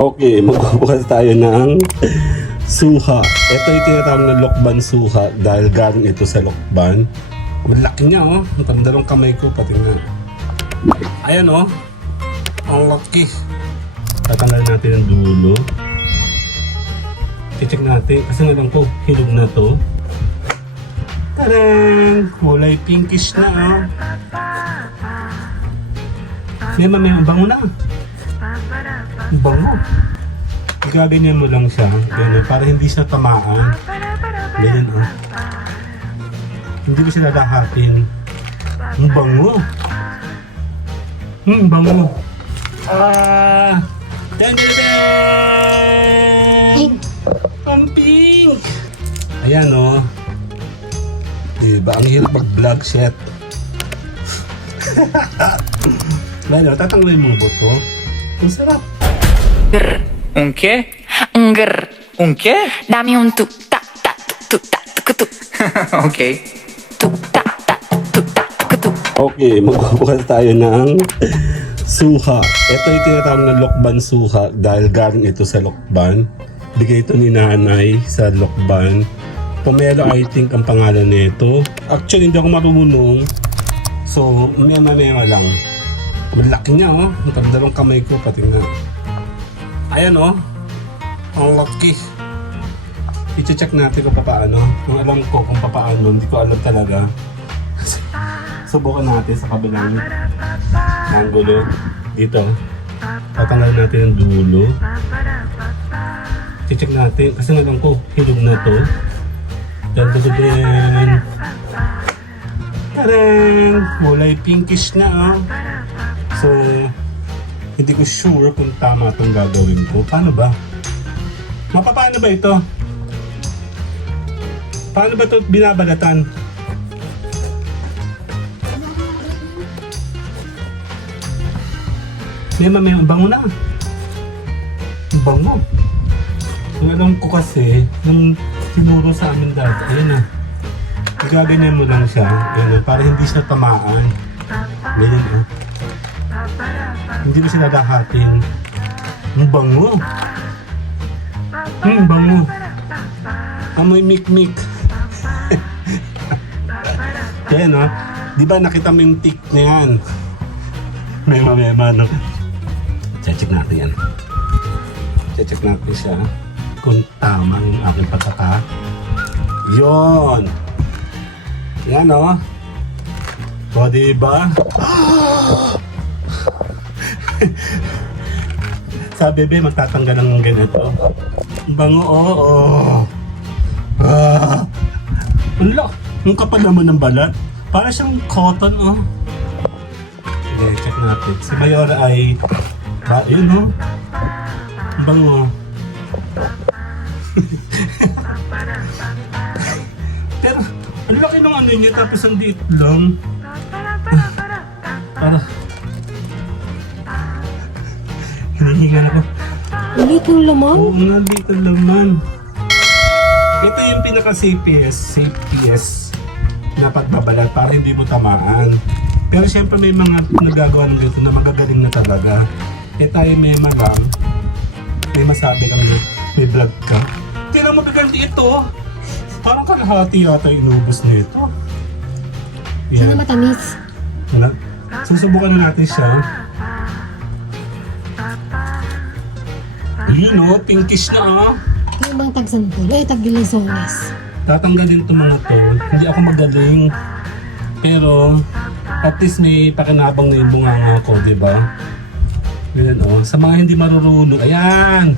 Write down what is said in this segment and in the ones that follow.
Okay, magbubukas tayo ng suha. Ito yung tinatawag na lokban suha dahil galing ito sa lokban. Ang laki niya, oh. Ang tanda ng kamay ko, pati nga. Ayan, oh. Ang laki. Tatanggalin natin ang dulo. I-check natin. Kasi nga lang ko, hinog na to. Tarang! Kulay pinkish na, oh. May bango na. Ang bango. Gaganyan mo lang siya. Ganyan, para hindi siya tamaan. Ganyan, oh. Hindi ko siya lalahatin. Ang bango. Bango. Dan. Ang pink. Ayan, oh. Diba? Ang hirap mag-vlog shit. Lalo, tatanggalin mo buto. Ang sarap. ¿Un qué? ¿Un qué? Dame un tuk tak tak tuk tak tuk tuk Ok. tuk tak tak tuk tak tuk tuk. Okay, magbubukas tayo ng suha. Ito yung tinatawag na lokban suha dahil galing ito sa lokban. Bigay ito ni nanay sa lokban. Pomelo, I think, ang pangalan nito. Actually, hindi ako marunong. So, mema lang. Malaki niya, oh. Ang tanda ng kamay ko, pati nga. Ayan, oh. Ang laki. I-check natin kung paano. Kung alam ko kung paano, hindi ko alam talaga. Subukan natin sa kabilang angulo. Dito. Tatanggalin natin ang dulo. I-check natin. Kasi nga lang ko, hinog na to. Dadagdagan. Tarang! Kulay pinkish na, oh. So, hindi ko sure kung tama itong gagawin ko. Paano ba? Paano ba ito? Paano ba ito binabalatan? May bango na. Ang bango. Ang alam ko kasi, nung tinuro sa amin dati, ayun na. Gaganyan mo lang siya, ganyan, para hindi siya tamaan. Ganyan, oh. Hindi ko siya lalahatin. Ang bango. Bango. Amoy mik-mik. Yan, oh. Di ba nakita mo yung tick na yan? Mema, no? Check natin yan. Check natin siya. Kung tama yung aking pataka. Yon. Yan, oh. O, diba? Sa bebe, magtatanggal ng ganito. Bango, oo. Wala. Ang kapal naman ng balat. Para siyang cotton, oh. Okay, check natin. Si Mayora ay... yun, oh. Bango. Pero, ang laki ng ano niya, tapos ang liit lang. Para... hinihinga na ko. Ulit yung laman? Oo nga, liit ang laman. Ito yung pinaka-safest na pagbabalat para hindi mo tamaan. Pero siyempre may mga nagagawa ng dito na magagaling na talaga. Tayo may lang. May masabi lang na may vlog ka. Tingnan mo biganti ito. Parang kalahati yata inubos na ito. Sana matamis. Susubukan na natin siya. Ayun, oh, pinkish na, ah. Kaya bang tag-santol? Tag-lisones. Tatanggalin itong mga to. Hindi ako magaling. Pero, at least may pakinabang na yung bunganga ko, di ba? Ganyan, oh. Sa mga hindi marurunong, ayan!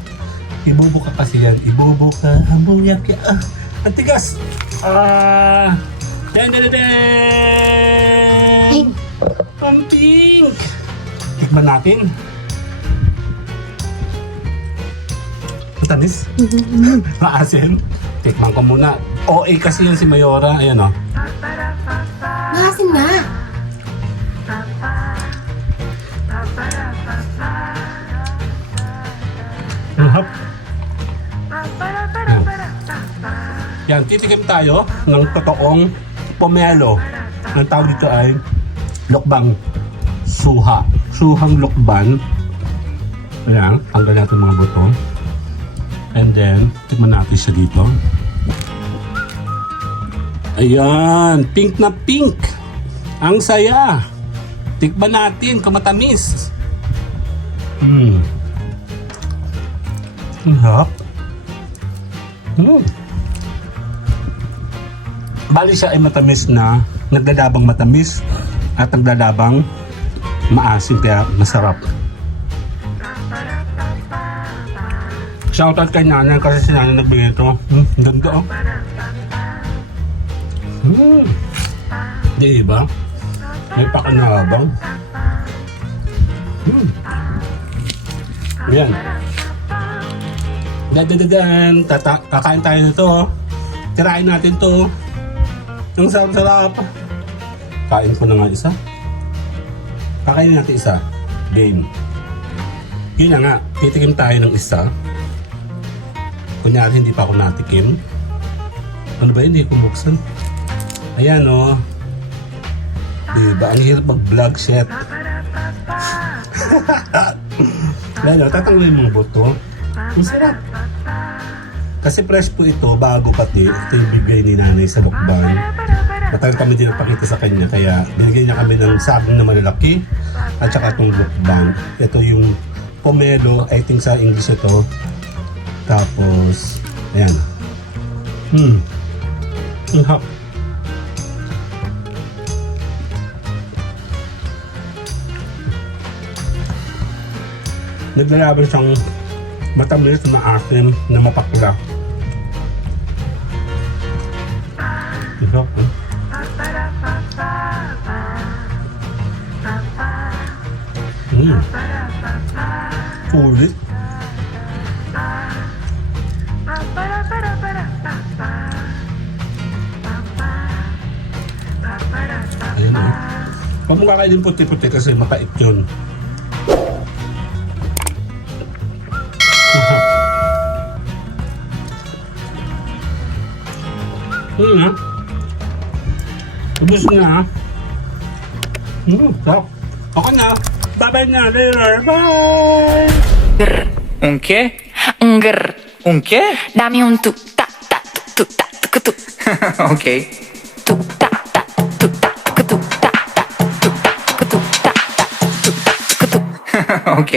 Ibubuka kasi yan. Ibubuka, buyak ya. Ang tigas! Dan! Ay! Ang pink! Tikman natin. Matamis? Maasin? Tikman ko muna. OA kasi yun si Mayora. Ayan, oh. Maasin na! Hap. Yan, titikim tayo ng totoong pomelo. Ang tawag dito ay lokbang suha. Suhang lokban. Ayan, tanggal natin mga buto. And then, tikman natin siya dito. Ayan, pink na pink. Ang saya. Tikman natin kung matamis. Ang harap. Bali siya ay matamis na, nagdadabang matamis at nagdadabang maasim kaya masarap. Shoutout kay Nanay kasi si Nanay nagbigay ito. Ganda oh. Di ba? May pakanabang. Ayan. Dadadadan. Kakain tayo nito. Tirain natin to. Ang sarap-sarap. Kain ko na nga isa. Kakainin natin isa. Game. Yun na nga. Titikim tayo ng isa. Kunyari hindi pa ako natikim. Ano ba yun? Hindi ko buksan. Ayan o. Diba? Ang hirap mag-vlog shit. Ayan o. Tatanggalin mo buto. Ang sarap. Kasi fresh po ito. Bago pati. Ito yung bigay ni Nanay sa lukban. Matagal kami din napakita sa kanya. Kaya binigay niya kami ng saging na malalaki. At saka itong lukban. Ito yung pomelo. I think sa English ito. Tapos, ayan. Ang hap. Naglalaban siyang matamis na maasim na mapakla. Ang hap, eh. Ulit. Ayan o. Huwag mo kakainin puti-puti kasi mapait yun. Ha? Ubus na. Sarap. Okay na. Bye-bye na. Later. Bye! Un qué? Grr. Un qué? Dame un tuk ta ta tuk ta tuk tuk Ok. tuk ta ta tuk ta tuk tuk ta ta tuk ta tuk ta ta tuk ta tuk tuk. Ok.